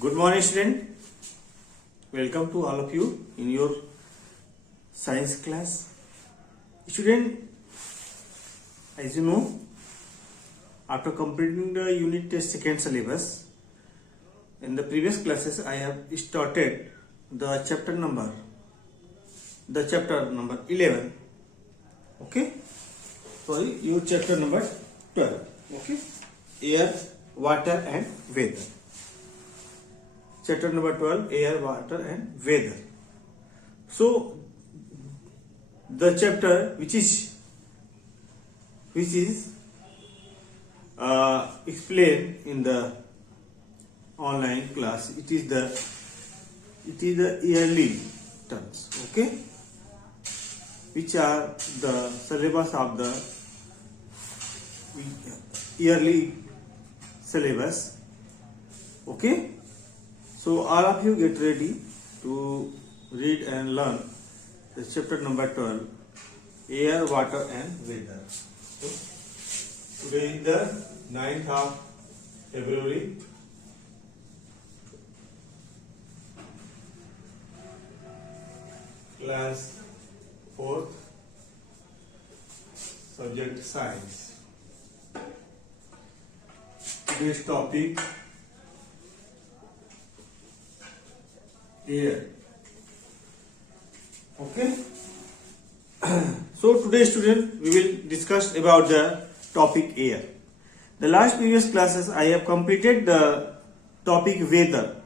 Good morning, student. Welcome to all of you in your science class. Student, as you know, after completing the unit test second syllabus, in the previous classes I have started the chapter number 11. Okay, sorry, your chapter number 12. Okay, air, water and weather. Chapter number 12, air, water and weather. So the chapter which is explained in the online class, it is the yearly terms. Okay, which are the syllabus of the yearly syllabus. Okay, so all of you get ready to read and learn the chapter number 12, air, water and weather. So, today is the 9th of February. Class 4th, subject science. Today's topic, air. Okay. So today, student, we will discuss about the topic air. The last previous classes I have completed the topic weather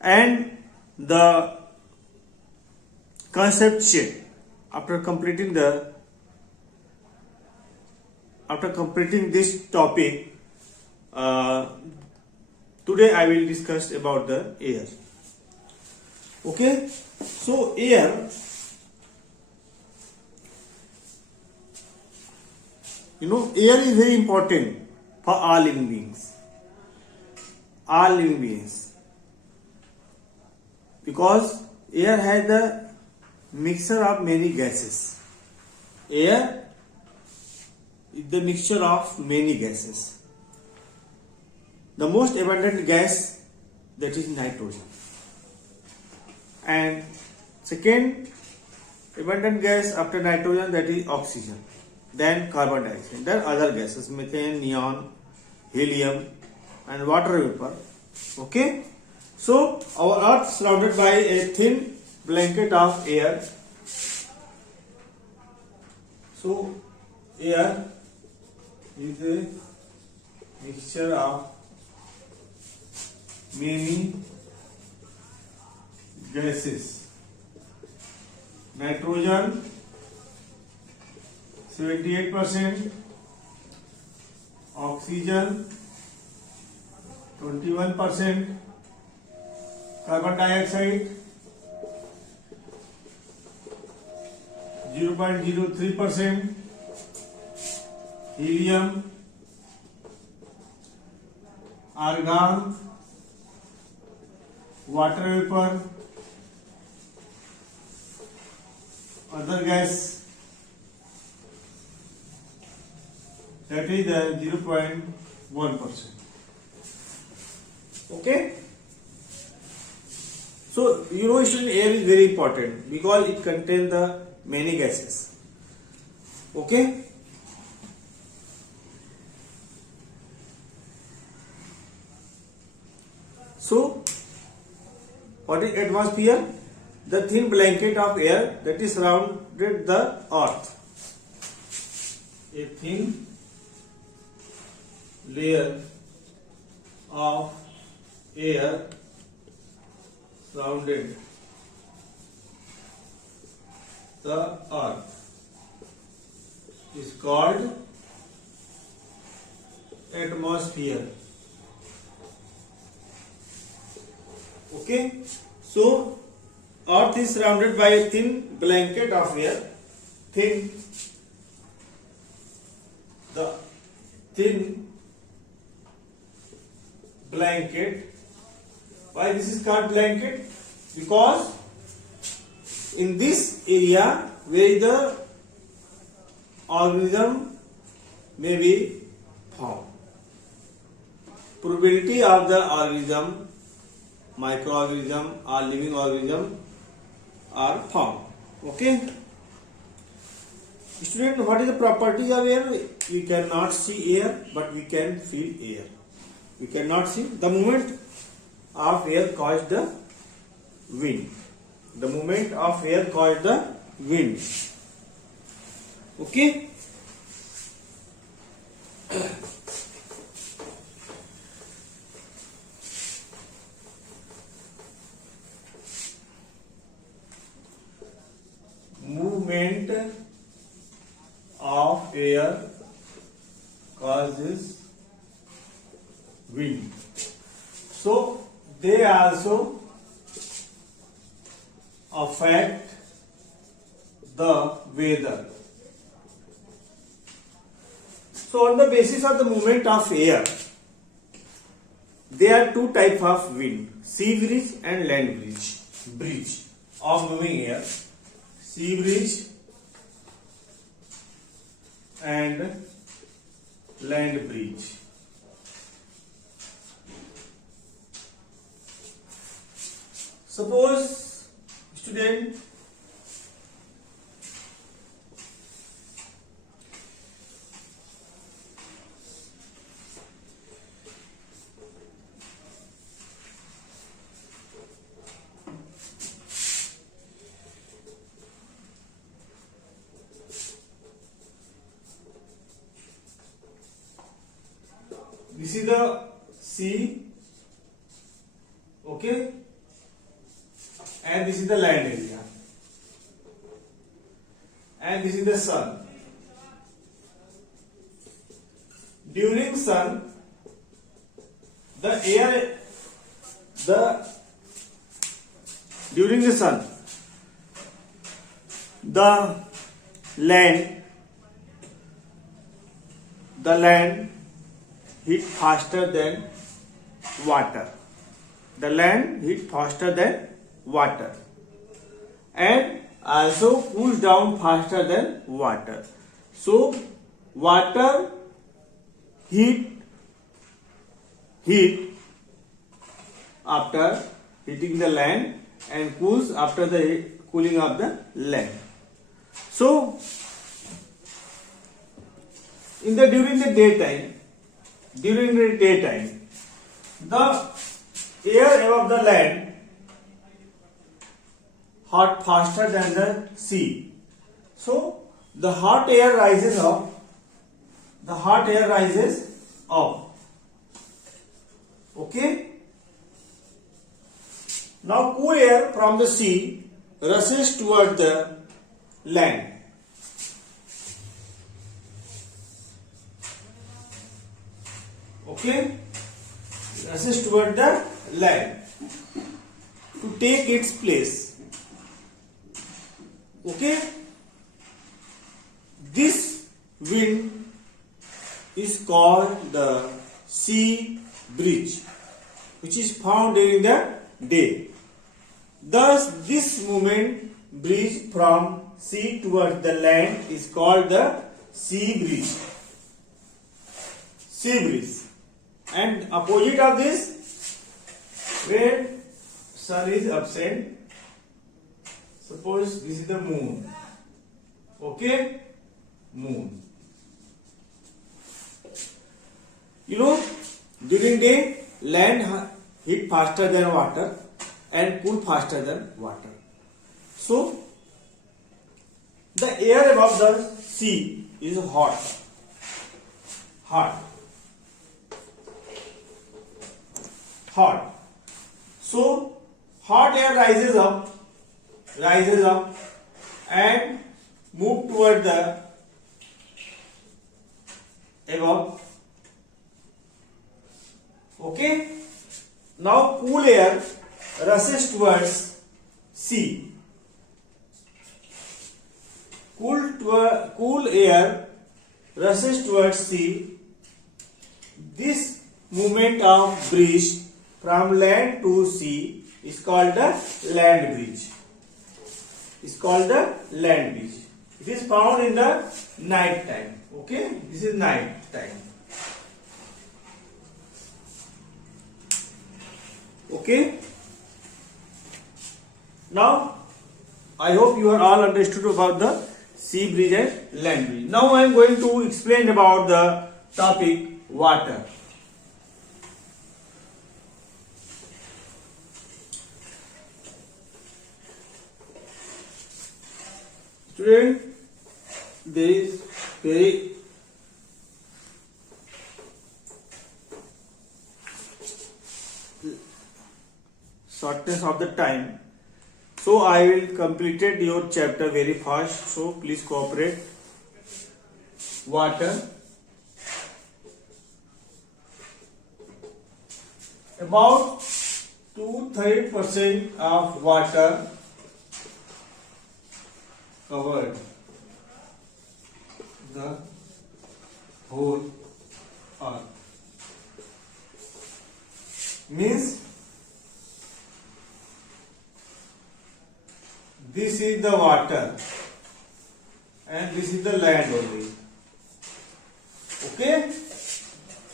and the concept sheet. After completing this topic, today I will discuss about the air. Okay, so air, air is very important for all living beings. All living beings, because air has the mixture of many gases. Air is the mixture of many gases. The most abundant gas, that is nitrogen, and second abundant gas after nitrogen, that is oxygen, then carbon dioxide, then other gases, methane, neon, helium and water vapor. Okay, so our earth surrounded by a thin blanket of air. So air is a mixture of many gases. Nitrogen 78%, oxygen 21%, carbon dioxide 0.03%, helium, argon, water vapor, other gas, that is the 0.1%. Okay, so student, air is very important because it contains the many gases. Okay, so what is atmosphere? The thin blanket of air that is surrounded the earth. A thin layer of air surrounded the earth is called atmosphere. Okay, so earth is surrounded by a thin blanket of air. The thin blanket. Why this is called blanket? Because in this area where the organism may be found, probability of the organism microorganism or living organism are found. Okay. Student, what is the property of air? We cannot see air, but we can feel air. We cannot see. The movement of air caused the wind. The movement of air caused the wind. Okay. Movement of air causes wind. So they also affect the weather. So on the basis of the movement of air, there are two types of wind: sea breeze and land breeze. Breeze of moving air, sea breeze and land breeze. Suppose, student, this is the sea, okay, and this is the land area, and this is the sun. During sun, during the sun, the land heat faster than water. The land heat faster than water and also cools down faster than water. So water heat after hitting the land and cools after the cooling of the land. So during the daytime, the air above the land hot faster than the sea. So the hot air rises up. Okay. Now cool air from the sea rushes toward the land. Okay, rushes toward the land to take its place. Okay, this wind is called the sea breeze, which is found during the day. Thus, this movement breeze from sea towards the land is called the sea breeze. Sea breeze. And opposite of this, when sun is absent, suppose this is the moon. Okay, moon. During day, land heat faster than water and cool faster than water. So the air above the sea is hot. So hot air rises up and move toward the above. Okay. Now cool air rushes towards sea. Cool air rushes towards sea. This movement of breeze from land to sea is called the land breeze. It is found in the night time. Okay, this is night time. Okay, Now, I hope you are all understood about the sea breeze and land breeze. Now, I am going to explain about the topic water. Student, there is very shortness of the time, so I will completed your chapter very fast, so please cooperate. Water. About 2-3% of water covered the whole earth. Means this is the water and this is the land only. Okay?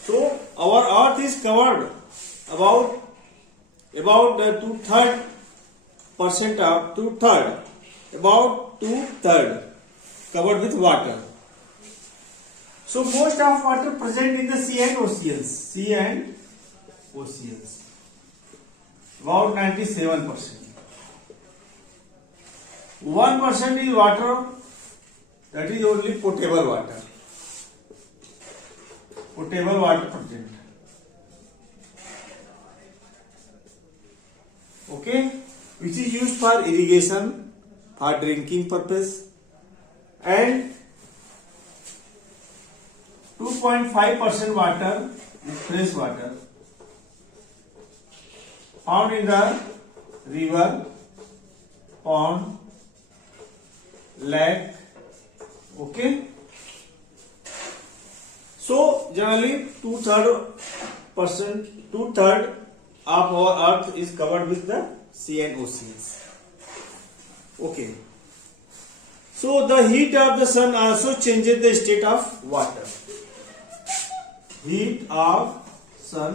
So our earth is covered about the 2/3% of about 2/3 covered with water. So most of water present in the sea and oceans. About 97%. 1% is water, that is only potable water. Potable water present. Okay, which is used for irrigation, for drinking purpose, and 2.5% water is fresh water found in the river, pond, lake. Okay, so generally 2/3 of our earth is covered with the sea and oceans. Okay, so the heat of the sun also changes the state of water. Heat of sun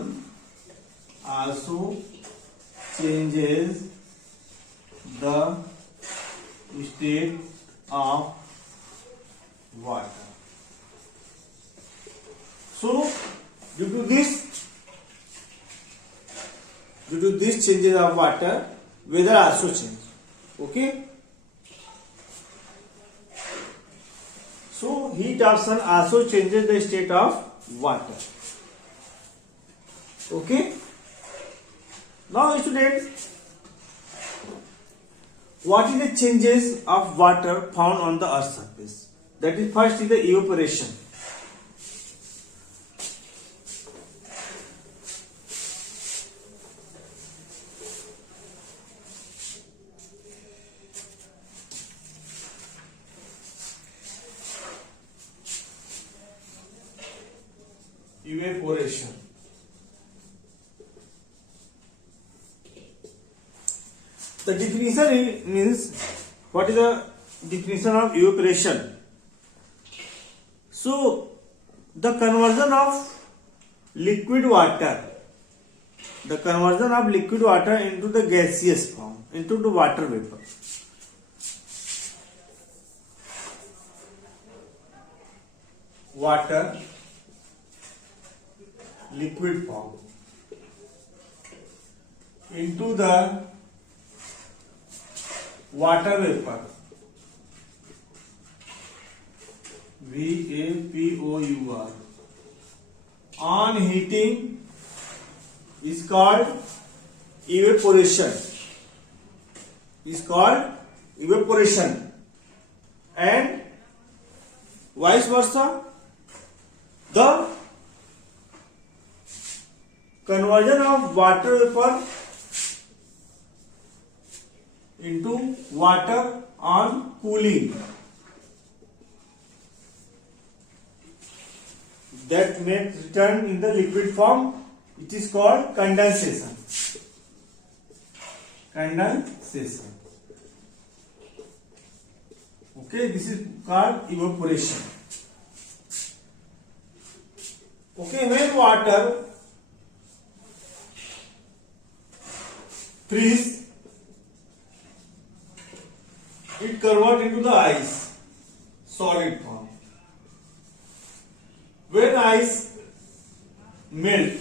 also changes the state of water. So due to this changes of water, weather also change. Okay, so heat of sun also changes the state of water. Okay, now students, what is the changes of water found on the earth's surface? That is, first is the evaporation. Evaporation. The definition means, what is the definition of evaporation? So the conversion of liquid water into the gaseous form, into the water vapor. Water liquid form into the water vapor, VAPOUR, on heating is called evaporation. And vice versa, the conversion of water vapor into water on cooling, that may return in the liquid form, it is called condensation. Okay, this is called evaporation. Okay, when water freeze, it convert into the ice, solid form. When ice melt,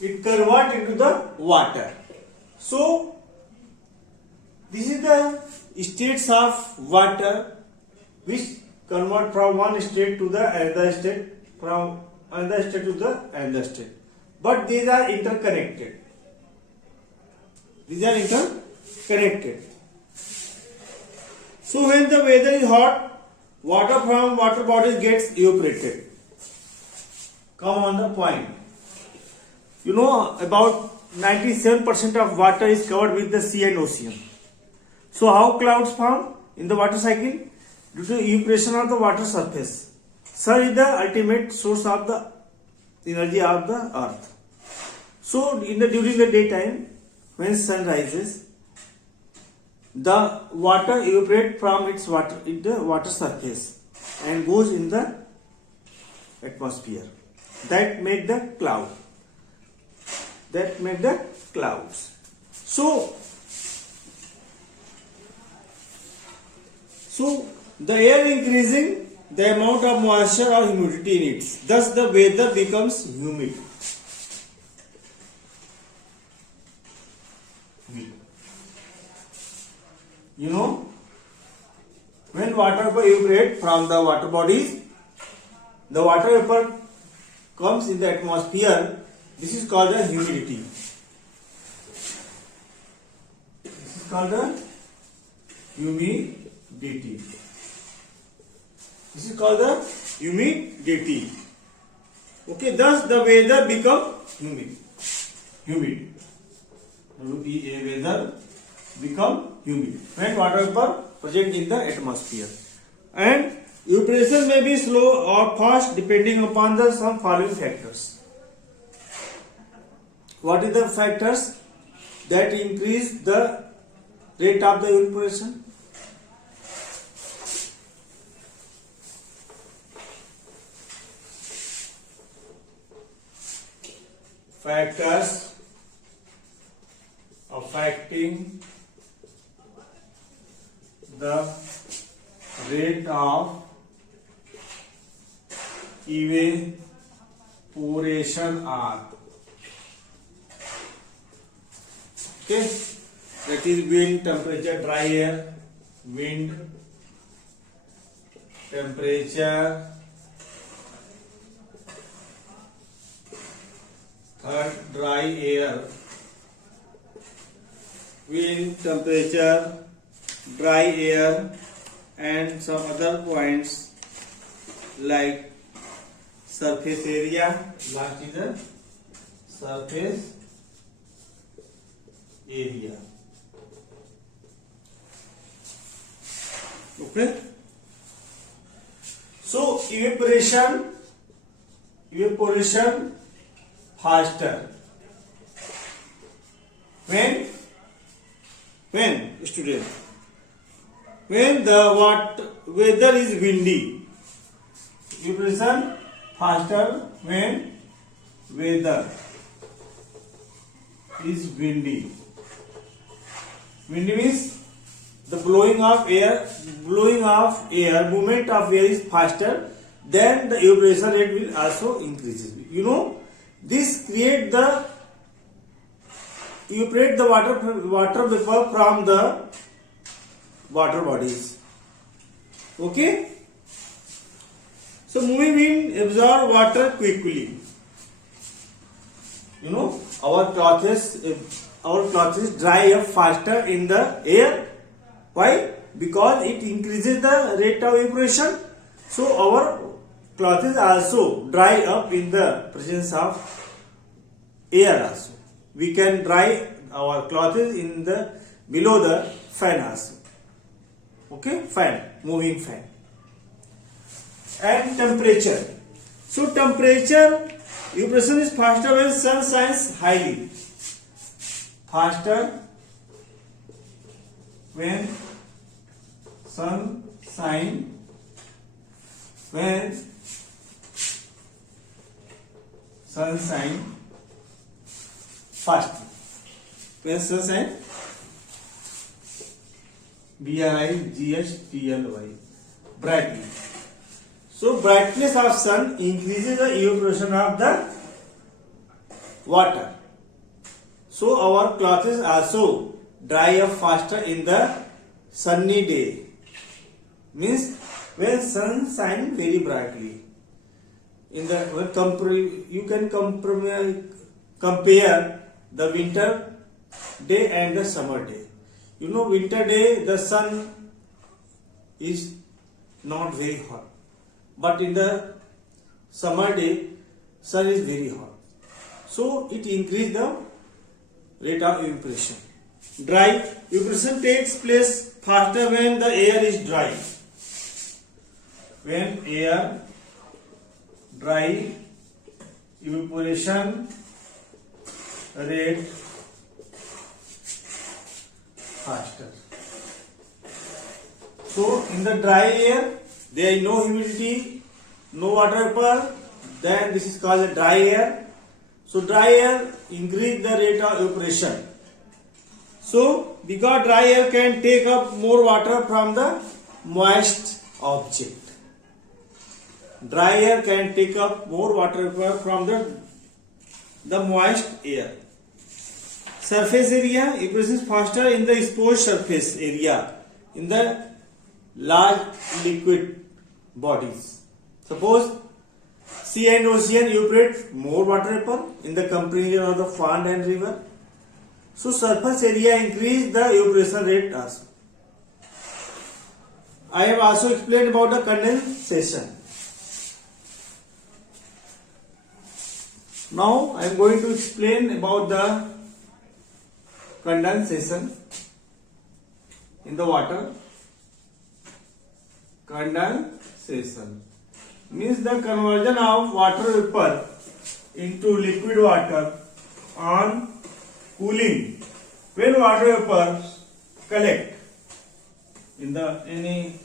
it convert into the water. So this is the states of water which convert from one state to the another state, from another state to the another state. But these are interconnected. So when the weather is hot, water from water bodies gets evaporated. Come on the point. You know, about 97% of water is covered with the sea and ocean. So how clouds form in the water cycle? Due to evaporation of the water surface. Sun is the ultimate source of the energy of the earth. So during the daytime, when sun rises, the water evaporates from its water surface and goes in the atmosphere. That make the cloud. So the air increasing the amount of moisture or humidity in it. Thus the weather becomes humid. You know, when water vapor evaporates from the water bodies, the water vapor comes in the atmosphere. This is called the humidity. Okay, thus the weather become humid. Weather become humid when water vapor present in the atmosphere. And evaporation may be slow or fast depending upon the some following factors. What are the factors that increase the rate of the evaporation? Factors affecting the rate of evaporation are, okay, that is wind, temperature, dry air, wind, temperature, third, dry air, wind, temperature, dry air, and some other points like surface area. Last is the surface area. Okay. So evaporation faster when student, when the weather is windy. Evaporation faster when weather is windy. Windy means the blowing of air, movement of air is faster, then the evaporation rate will also increase. You know, this create the evaporate the water vapor from the water bodies. Okay. So moving wind absorb water quickly. You know, our clothes dry up faster in the air. Why? Because it increases the rate of evaporation. So our clothes also dry up in the presence of air also. We can dry our clothes in the below the fan also. Okay, fan, moving fan. And temperature. So temperature, evaporation is faster when sun shines highly. Faster when sun shines fastly. When sun shine, brightly, brightly. So brightness of sun increases the evaporation of the water. So our clothes also dry up faster in the sunny day. Means when sun shines very brightly. In the you can compare the winter day and the summer day. You know, winter day the sun is not very hot, but in the summer day sun is very hot. So it increases the rate of evaporation. Dry evaporation takes place faster when the air is dry. When air dry, evaporation rate faster. So in the dry air there is no humidity, no water vapor, then this is called a dry air. So dry air increase the rate of evaporation. So because dry air can take up more water from the moist object. Dry air can take up more water vapor from the moist air. Surface area evaporates faster in the exposed surface area in the large liquid bodies. Suppose sea and ocean evaporate more water vapor in the comparison of the pond and river. So surface area increase the evaporation rate also. I have also explained about the condensation. Now I am going to explain about the condensation in the water. Condensation means the conversion of water vapor into liquid water on cooling. When water vapor collect in any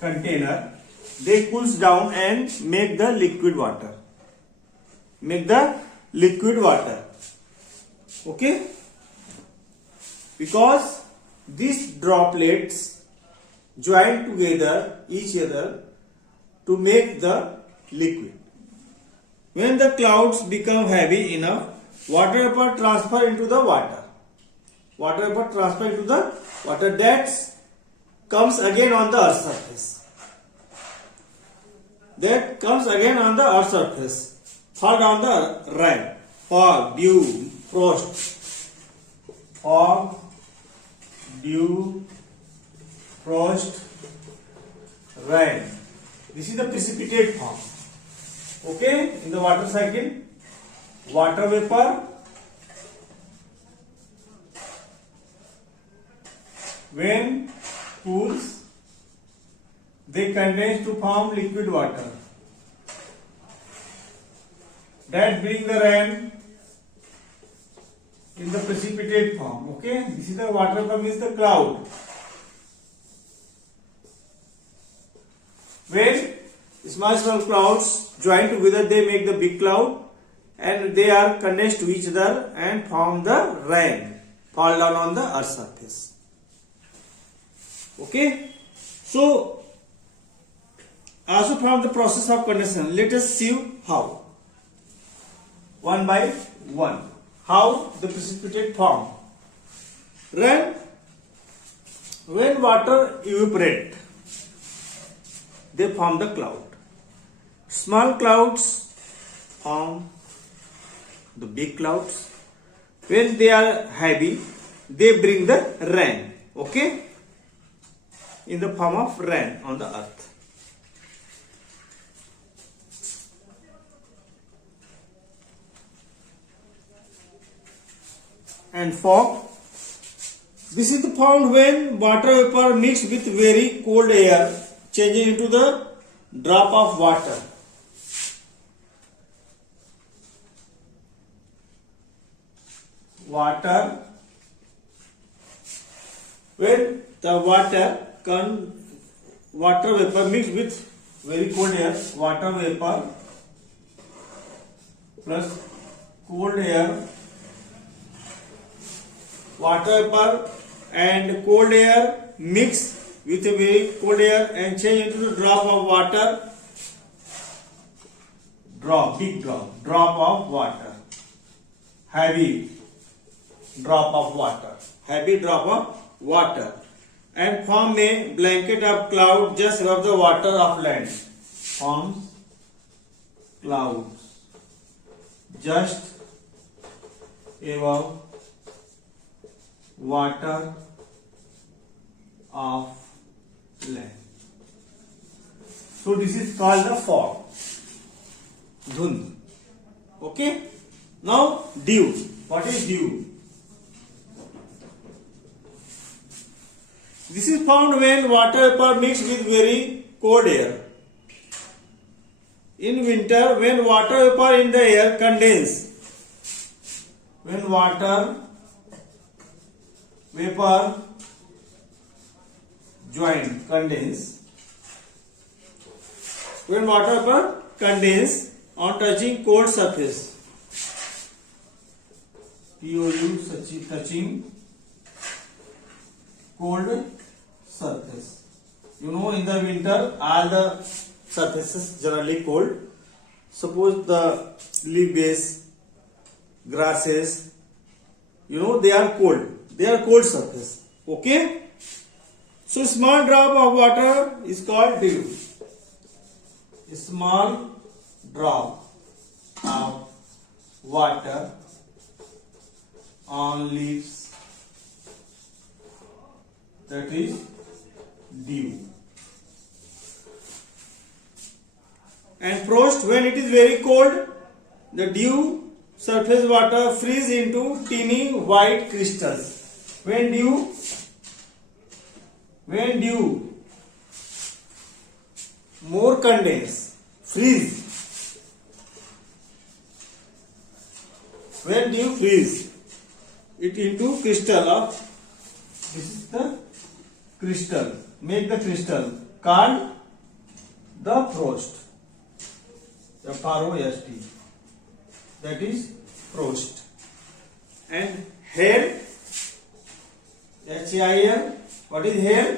container, they cools down and make the liquid water. Okay, because these droplets join together each other to make the liquid. When the clouds become heavy enough, water vapor transfer into the water. That comes again on the earth surface. Fall down the rain, fog, dew, frost. Rain. This is the precipitate form. Okay, in the water cycle, water vapor when cools, they condense to form liquid water. That bring the rain in the precipitate form. Okay, this is the water vapor, means the cloud. When small clouds join together, they make the big cloud, and they are condensed to each other and form the rain, fall down on the earth surface. Okay, so also from the process of condensation, let us see how. One by one, how the precipitate form. Rain, when water evaporate, they form the cloud. Small clouds form the big clouds. When they are heavy, they bring the rain. Okay, in the form of rain on the earth. And fog, this is found when water vapor mixed with very cold air, changing into the drop of water. When the water vapor mixed with very cold air, water vapor plus cold air water vapor and cold air mix with a very cold air and change into a drop of water. Big drop of water, heavy drop of water, and form a blanket of cloud just above the water of land. Forms clouds just above water of land. So this is called the fog. Dhund. Okay. Now dew. What is dew? This is found when water vapor mixed with very cold air. In winter, when water vapor in the air condense. When water vapor condense. When water vapor condense on touching cold surface. Touching cold surface. You know, in the winter all the surfaces generally cold. Suppose the leaf base, grasses, you know, they are cold. They are cold surface. Okay. So small drop of water is called dew. A small drop of water on leaves, that is dew. And frost, when it is very cold, the dew surface water freeze into teeny white crystals. When dew more condense, freeze. When dew freeze it into crystal of, this is the crystal, make the crystal called the frost. F-R-O-S-T, that is frost. And hail, H-A-I-L, what is hail?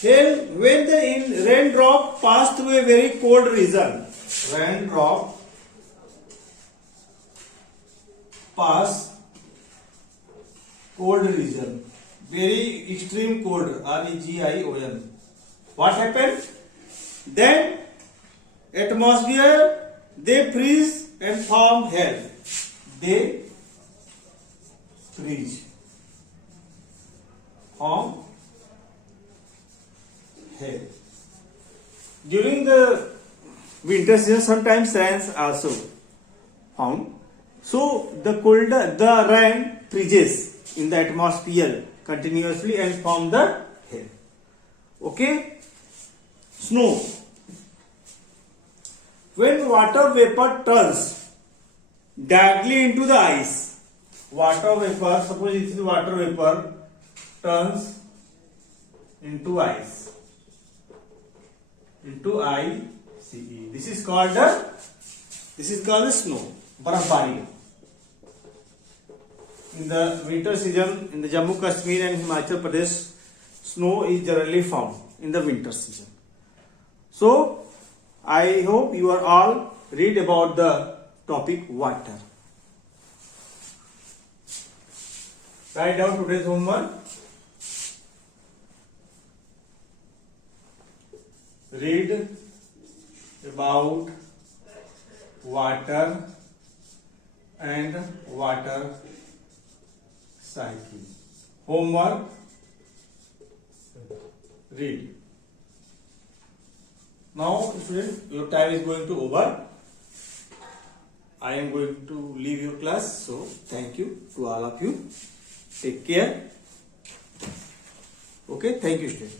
Hail, when the raindrop pass through a very cold region. Raindrop pass cold region, very extreme cold, R-E-G-I-O-N. What happened? Then atmosphere, they freeze and form hail. They freeze, form hail. During the winter season, sometimes rains also found. So the rain freezes in the atmosphere continuously and form the hail. Okay. Snow. When water vapor turns directly into the ice, water vapor, suppose it is water vapor, turns into ice, into ICE. This is called the snow, barafbari. In the winter season, in the Jammu Kashmir and Himachal Pradesh, snow is generally found in the winter season. So I hope you are all read about the topic water. Write down today's homework. Read about water and water cycle. Homework. Read. Now, students, your time is going to over. I am going to leave your class. So, thank you to all of you. Take care. Okay, thank you, students.